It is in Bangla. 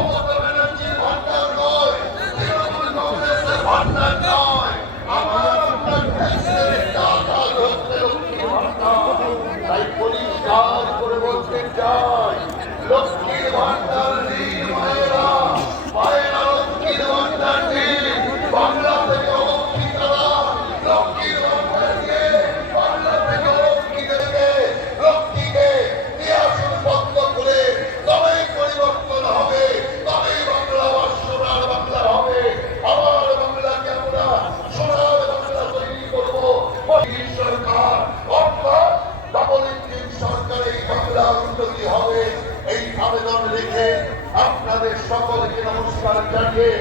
মমতা ব্যানার্জির ভান্ডার নয়, তৃণমূল কংগ্রেসের ভান্ডার নয়, আমার আপনার ট্যাক্সের টাকা হচ্ছে লক্ষ্মীর ভান্ডার। তাই পরিষ্কার করে বলতে চাই, লক্ষ্মীর ভান্ডার নেই মায়েরা, মায়েরা লক্ষ্মীর ভান্ডার নেই। বাংলা থেকে লক্ষ্মী তারা লক্ষ্মীর ভান্ডার দিয়ে বাংলা থেকে লক্ষ্মী দেবে, লক্ষ্মীকে নিয়ে আসুন বন্ধ করে, তবেই পরিবর্তন হবে, তবেই বাংলা আবার সোনার বাংলা হবে। আমার বাংলাকে আমরা সোনার বাংলা তৈরি করবো। সরকার অর্থাৎ ডাবল ইঞ্জিন সরকার এই বাংলা উন্নতি হবে, এই আবেদন রেখে আপনাদের সকলকে নমস্কার জানিয়ে